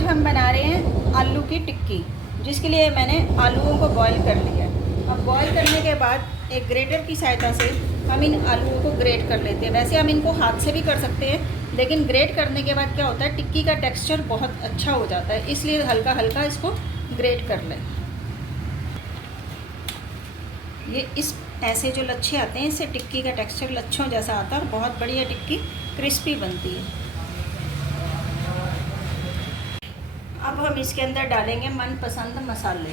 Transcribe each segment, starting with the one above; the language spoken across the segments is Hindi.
आज हम बना रहे हैं आलू की टिक्की, जिसके लिए मैंने आलूओं को बॉईल कर लिया है। अब बॉईल करने के बाद एक ग्रेटर की सहायता से हम इन आलूओं को ग्रेट कर लेते हैं। वैसे हम इनको हाथ से भी कर सकते हैं, लेकिन ग्रेट करने के बाद क्या होता है, टिक्की का टेक्सचर बहुत अच्छा हो जाता है, इसलिए हल्का हल्का इसको ग्रेट कर लें। ये इस ऐसे जो लच्छे आते हैं, इससे टिक्की का टेक्सचर लच्छों जैसा आता है और बहुत बढ़िया टिक्की क्रिस्पी बनती है। अब हम इसके अंदर डालेंगे मनपसंद मसाले।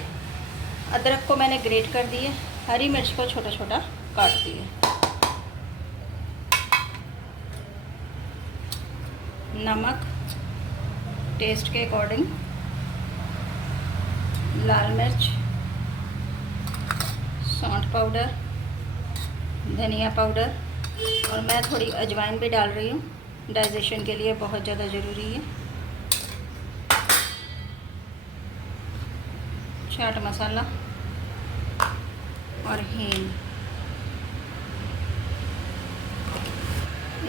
अदरक को मैंने ग्रेट कर दिए, हरी मिर्च को छोटा छोटा काट दिए, नमक टेस्ट के अकॉर्डिंग, लाल मिर्च, सौंठ पाउडर, धनिया पाउडर, और मैं थोड़ी अजवाइन भी डाल रही हूँ, डाइजेशन के लिए बहुत ज़्यादा ज़रूरी है। चाट मसाला और हींग।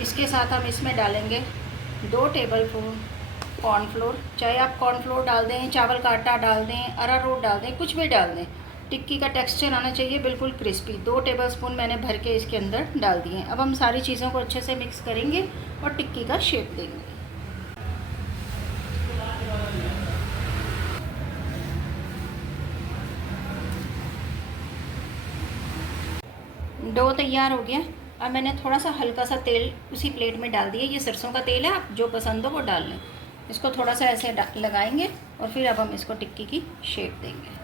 इसके साथ हम इसमें डालेंगे 2 टेबलस्पून कॉर्नफ्लोर। चाहे आप कॉर्नफ्लोर डाल दें, चावल का आटा डाल दें, अरारोट डाल दें, कुछ भी डाल दें। टिक्की का टेक्सचर आना चाहिए बिल्कुल क्रिस्पी। 2 टेबलस्पून मैंने भर के इसके अंदर डाल दिए। अब हम सारी चीज़ों को अच्छे से मिक्स करेंगे और टिक्की का शेप देंगे। डो तैयार हो गया। अब मैंने थोड़ा सा हल्का सा तेल उसी प्लेट में डाल दिया। ये सरसों का तेल है, आप जो पसंद हो वो डाल लें। इसको थोड़ा सा ऐसे लगाएंगे और फिर अब हम इसको टिक्की की शेप देंगे।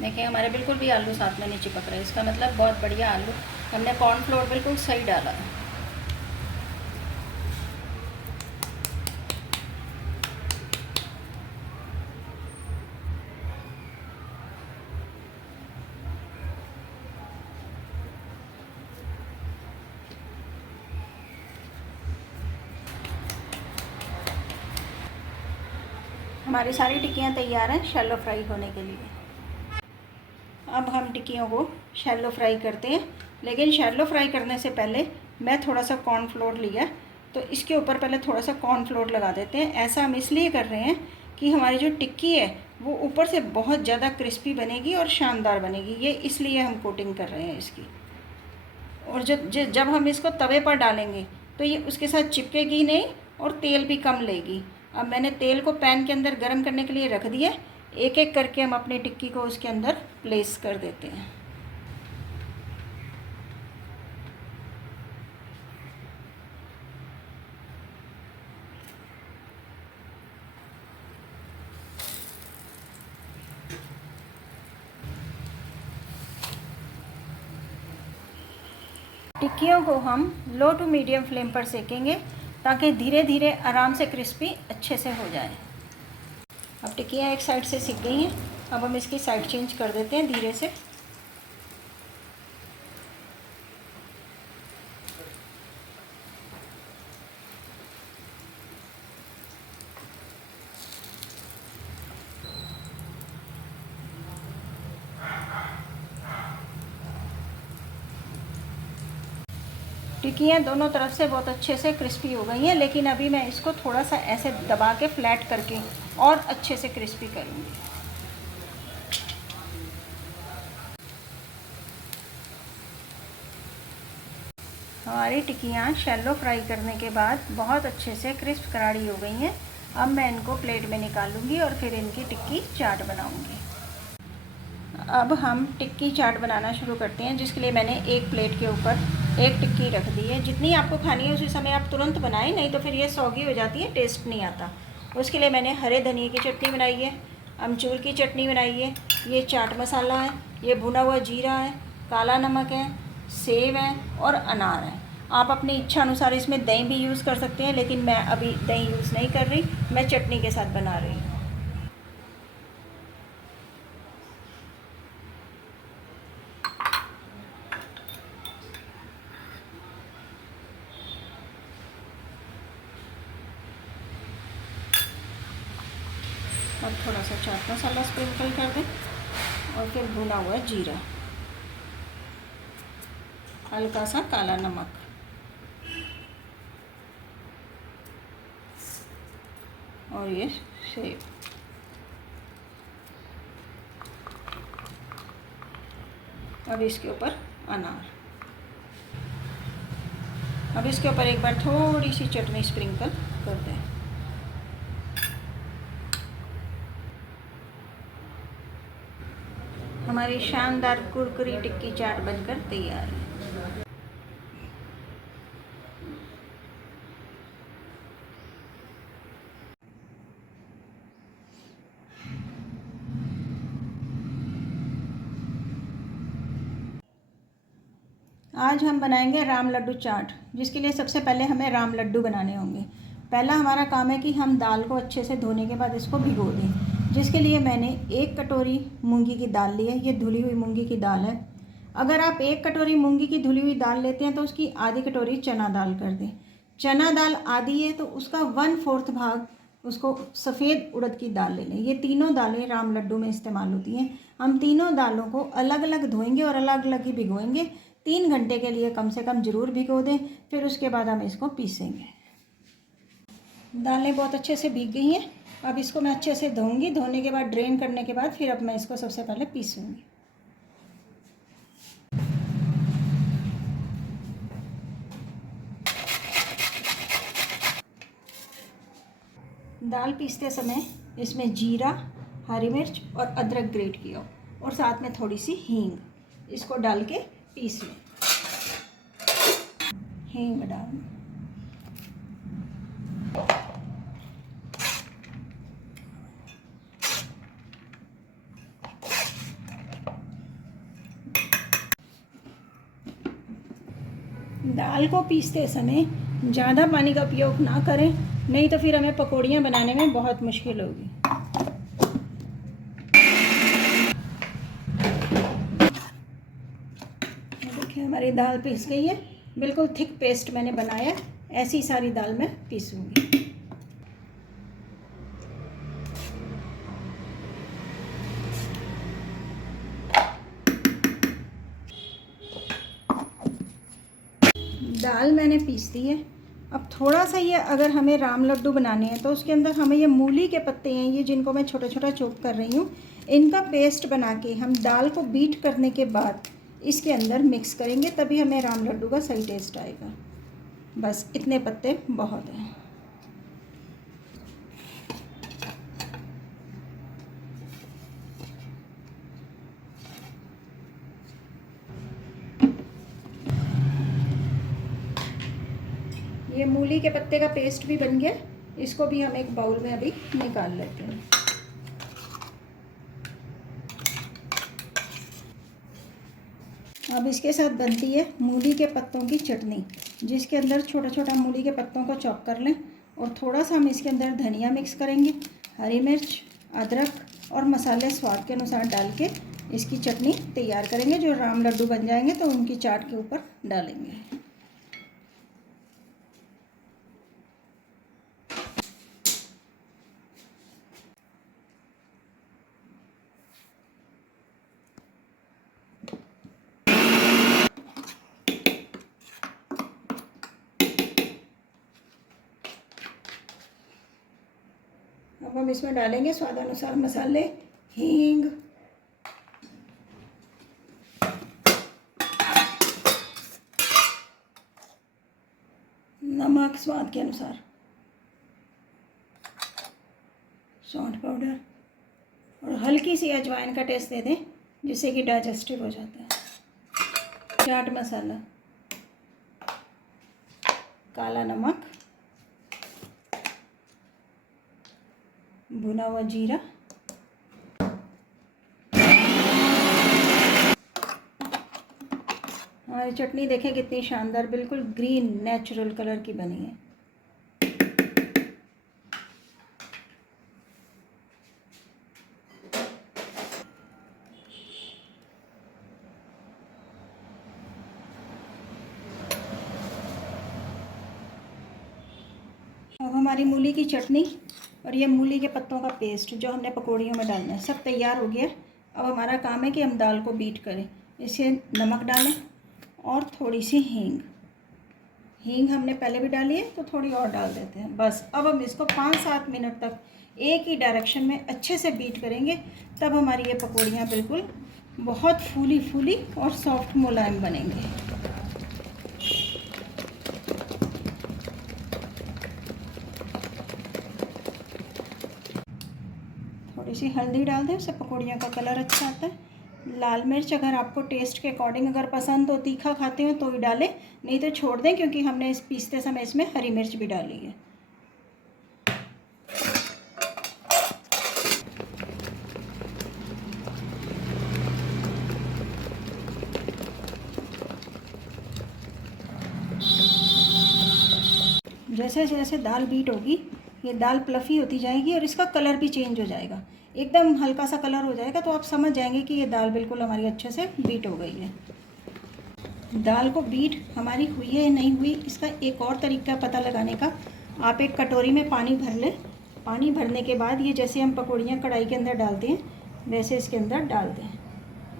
देखिए हमारे बिल्कुल भी आलू साथ में नहीं चिपक रहे, इसका मतलब बहुत बढ़िया आलू, हमने कॉर्नफ्लोर बिल्कुल सही डाला है। हमारी सारी टिक्कियाँ तैयार हैं शैलो फ्राई होने के लिए। अब हम टिक्कियों को शैलो फ्राई करते हैं, लेकिन शैलो फ्राई करने से पहले मैं थोड़ा सा कॉर्नफ्लोर लिया, तो इसके ऊपर पहले थोड़ा सा कॉर्नफ्लोर लगा देते हैं। ऐसा हम इसलिए कर रहे हैं कि हमारी जो टिक्की है वो ऊपर से बहुत ज़्यादा क्रिस्पी बनेगी और शानदार बनेगी, ये इसलिए हम कोटिंग कर रहे हैं इसकी। और जब हम इसको तवे पर डालेंगे तो ये उसके साथ चिपकेगी नहीं और तेल भी कम लेगी। अब मैंने तेल को पैन के अंदर गर्म करने के लिए रख दिया। एक एक करके हम अपनी टिक्की को उसके अंदर प्लेस कर देते हैं। टिक्कियों को हम लो टू मीडियम फ्लेम पर सेकेंगे, ताकि धीरे धीरे आराम से क्रिस्पी अच्छे से हो जाए। अब टिक्कियाँ एक साइड से सिक गई हैं, अब हम इसकी साइड चेंज कर देते हैं धीरे से। टिक्कियाँ दोनों तरफ से बहुत अच्छे से क्रिस्पी हो गई हैं, लेकिन अभी मैं इसको थोड़ा सा ऐसे दबा के फ्लैट करके और अच्छे से क्रिस्पी करूँगी। हमारी टिक्कियाँ शैलो फ्राई करने के बाद बहुत अच्छे से क्रिस्प करारी हो गई हैं। अब मैं इनको प्लेट में निकालूंगी और फिर इनकी टिक्की चाट बनाऊंगी। अब हम टिक्की चाट बनाना शुरू करते हैं, जिसके लिए मैंने एक प्लेट के ऊपर एक टिक्की रख दी है। जितनी आपको खानी है उसी समय आप तुरंत बनाएं, नहीं तो फिर ये सौगी हो जाती है, टेस्ट नहीं आता। उसके लिए मैंने हरे धनिए की चटनी बनाई है, अमचूर की चटनी बनाई है, ये चाट मसाला है, ये भुना हुआ जीरा है, काला नमक है, सेब है और अनार है। आप अपनी इच्छा अनुसार इसमें दही भी यूज़ कर सकते हैं, लेकिन मैं अभी दही यूज़ नहीं कर रही, मैं चटनी के साथ बना रही हूँ। और थोड़ा सा चाट मसाला स्प्रिंकल कर दें और फिर भुना हुआ जीरा, हल्का सा काला नमक, और ये सेब। अब इसके ऊपर अनार। अब इसके ऊपर एक बार थोड़ी सी चटनी स्प्रिंकल कर दें। हमारी शानदार कुरकुरी टिक्की चाट बनकर तैयार है। आज हम बनाएंगे राम लड्डू चाट, जिसके लिए सबसे पहले हमें राम लड्डू बनाने होंगे। पहला हमारा काम है कि हम दाल को अच्छे से धोने के बाद इसको भिगो दें, जिसके लिए मैंने 1 कटोरी मूंगी की दाल ली है। ये धुली हुई मूंगी की दाल है। अगर आप 1 कटोरी मूंगी की धुली हुई दाल लेते हैं तो उसकी आधी कटोरी चना दाल कर दें। चना दाल आधी है तो उसका 1/4 भाग उसको सफ़ेद उड़द की दाल ले लें। ये तीनों दालें राम लड्डू में इस्तेमाल होती हैं। हम तीनों दालों को अलग अलग धोएंगे और अलग अलग ही भिगोएंगे। 3 घंटे के लिए कम से कम ज़रूर भिगो दें, फिर उसके बाद हम इसको पीसेंगे। दालें बहुत अच्छे से भीग गई हैं। अब इसको मैं अच्छे से धोऊंगी। धोने के बाद ड्रेन करने के बाद फिर अब मैं इसको सबसे पहले पीसूंगी। दाल पीसते समय इसमें जीरा, हरी मिर्च और अदरक ग्रेट किया और साथ में थोड़ी सी हींग, इसको डाल के पीस लें। हींग डाल, दाल को पीसते समय ज़्यादा पानी का उपयोग ना करें, नहीं तो फिर हमें पकौड़ियाँ बनाने में बहुत मुश्किल होगी। देखिए हमारी दाल पीस गई है। बिल्कुल थिक पेस्ट मैंने बनाया। ऐसी सारी दाल मैं पीसूँगी। दाल मैंने पीस दी है। अब थोड़ा सा ये अगर हमें राम लड्डू बनाने हैं तो उसके अंदर हमें ये मूली के पत्ते हैं, ये जिनको मैं छोटा छोटा चॉप कर रही हूँ, इनका पेस्ट बना के हम दाल को बीट करने के बाद इसके अंदर मिक्स करेंगे, तभी हमें राम लड्डू का सही टेस्ट आएगा। बस इतने पत्ते बहुत हैं। ये मूली के पत्ते का पेस्ट भी बन गया। इसको भी हम एक बाउल में अभी निकाल लेते हैं। अब इसके साथ बनती है मूली के पत्तों की चटनी, जिसके अंदर छोटा छोटा मूली के पत्तों को चॉप कर लें और थोड़ा सा हम इसके अंदर धनिया मिक्स करेंगे, हरी मिर्च, अदरक और मसाले स्वाद के अनुसार डाल के इसकी चटनी तैयार करेंगे। जो राम लड्डू बन जाएंगे तो उनकी चाट के ऊपर डालेंगे। अब हम इसमें डालेंगे स्वादानुसार मसाले, हींग, नमक स्वाद के अनुसार, सौंठ पाउडर और हल्की सी अजवाइन का टेस्ट दे दें, जिससे कि डाइजेस्टिव हो जाता है। चाट मसाला, काला नमक, भुना हुआ जीरा, हमारी चटनी देखें कितनी शानदार, बिल्कुल ग्रीन नेचुरल कलर की बनी है। अब हमारी मूली की चटनी और ये मूली के पत्तों का पेस्ट जो हमने पकौड़ियों में डालना है सब तैयार हो गया। अब हमारा काम है कि हम दाल को बीट करें। इसे नमक डालें और थोड़ी सी हींग। हींग हमने पहले भी डाली है तो थोड़ी और डाल देते हैं। बस अब हम इसको 5-7 मिनट तक एक ही डायरेक्शन में अच्छे से बीट करेंगे, तब हमारी ये पकौड़ियाँ बिल्कुल बहुत फूली फूली और सॉफ्ट मुलायम बनेंगे। थोड़ी सी हल्दी डाल दें, उससे पकौड़ियों का कलर अच्छा आता है। लाल मिर्च अगर आपको टेस्ट के अकॉर्डिंग अगर पसंद हो, तीखा खाते हो तो ही डालें, नहीं तो छोड़ दें, क्योंकि हमने इस पीसते समय इसमें हरी मिर्च भी डाली है। जैसे जैसे दाल बीट होगी, ये दाल प्लफ़ी होती जाएगी और इसका कलर भी चेंज हो जाएगा, एकदम हल्का सा कलर हो जाएगा, तो आप समझ जाएंगे कि ये दाल बिल्कुल हमारी अच्छे से बीट हो गई है। दाल को बीट हमारी हुई है या नहीं हुई, इसका एक और तरीका पता लगाने का, आप एक कटोरी में पानी भर लें। पानी भरने के बाद ये जैसे हम पकौड़ियाँ कढ़ाई के अंदर डालते हैं, वैसे इसके अंदर डाल दें।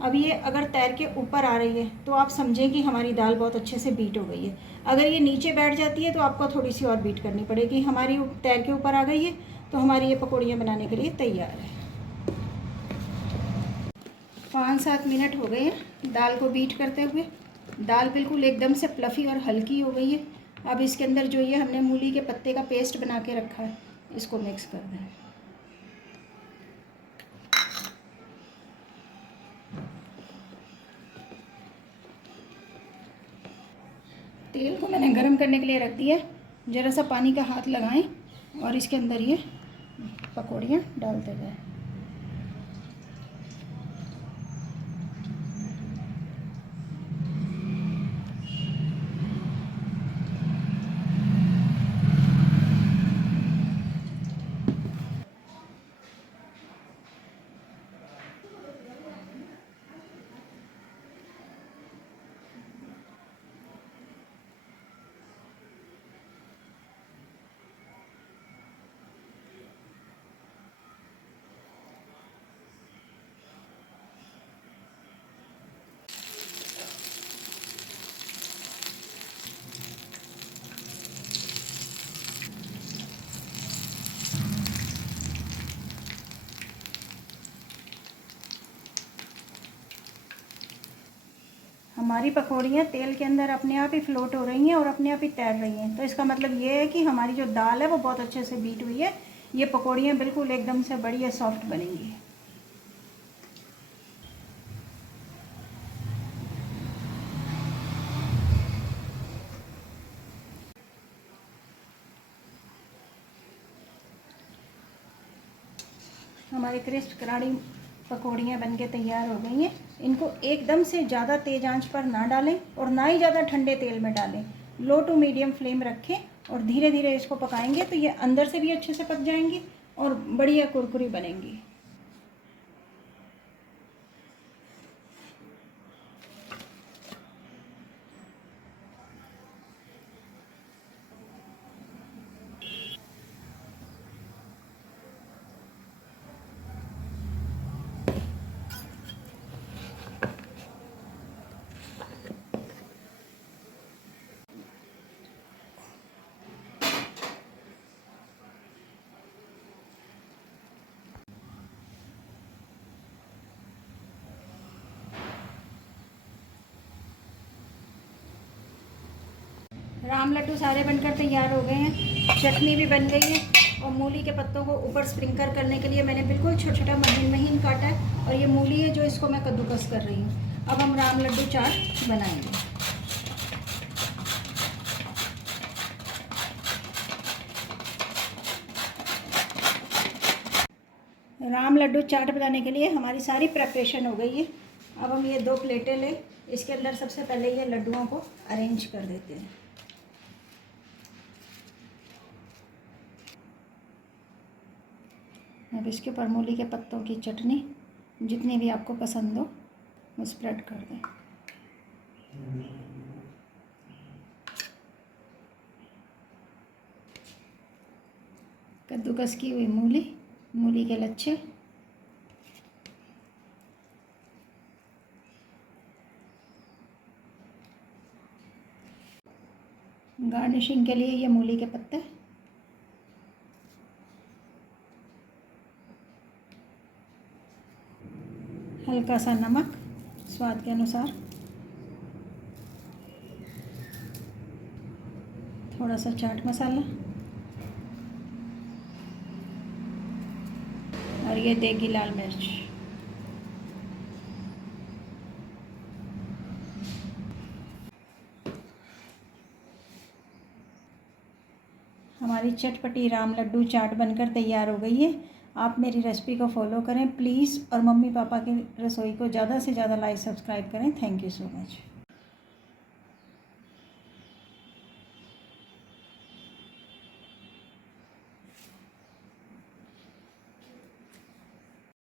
अब ये अगर तैर के ऊपर आ रही है तो आप समझें कि हमारी दाल बहुत अच्छे से बीट हो गई है। अगर ये नीचे बैठ जाती है तो आपको थोड़ी सी और बीट करनी पड़ेगी। हमारी तैर के ऊपर आ गई है तो हमारी ये पकौड़ियाँ बनाने के लिए तैयार है। 5-7 मिनट हो गए हैं दाल को बीट करते हुए। दाल बिल्कुल एकदम से प्लफ़ी और हल्की हो गई है। अब इसके अंदर जो ये हमने मूली के पत्ते का पेस्ट बना के रखा है, इसको मिक्स कर दें। तेल को मैंने गरम करने के लिए रख दिया है। ज़रा सा पानी का हाथ लगाएं और इसके अंदर ये पकौड़ियाँ डालते गए। हमारी पकौड़ियाँ तेल के अंदर अपने आप ही फ्लोट हो रही हैं और अपने आप ही तैर रही हैं, तो इसका मतलब ये है कि हमारी जो दाल है वो बहुत अच्छे से बीट हुई है। ये पकौड़ियाँ बिल्कुल एकदम से बढ़िया सॉफ्ट बनेंगी। हमारी क्रिस्प कराड़ी पकौड़ियाँ बनके तैयार हो गई हैं। इनको एकदम से ज़्यादा तेज़ आंच पर ना डालें और ना ही ज़्यादा ठंडे तेल में डालें। लो टू मीडियम फ्लेम रखें और धीरे धीरे इसको पकाएंगे तो ये अंदर से भी अच्छे से पक जाएंगी और बढ़िया कुरकुरी बनेंगी। राम लड्डू सारे बनकर तैयार हो गए हैं। चटनी भी बन गई है और मूली के पत्तों को ऊपर स्प्रिंकल करने के लिए मैंने बिल्कुल छोटा छोटा महीन महीन काटा है और ये मूली है जो इसको मैं कद्दूकस कर रही हूँ। अब हम राम लड्डू चाट बनाएंगे। राम लड्डू चाट बनाने के लिए हमारी सारी प्रेपरेशन हो गई है। अब हम ये 2 प्लेटें लें, इसके अंदर सबसे पहले ये लड्डुओं को अरेंज कर देते हैं। अब इसके ऊपर मूली के पत्तों की चटनी जितनी भी आपको पसंद हो वो स्प्रेड कर दें। कद्दूकस की हुई मूली, मूली के लच्छे, गार्निशिंग के लिए ये मूली के पत्ते, हल्का सा नमक स्वाद के अनुसार, थोड़ा सा चाट मसाला और ये देगी लाल मिर्च। हमारी चटपटी राम लड्डू चाट बनकर तैयार हो गई है। आप मेरी रेसिपी को फॉलो करें प्लीज़, और मम्मी पापा की रसोई को ज़्यादा से ज़्यादा लाइक सब्सक्राइब करें। Thank you so much.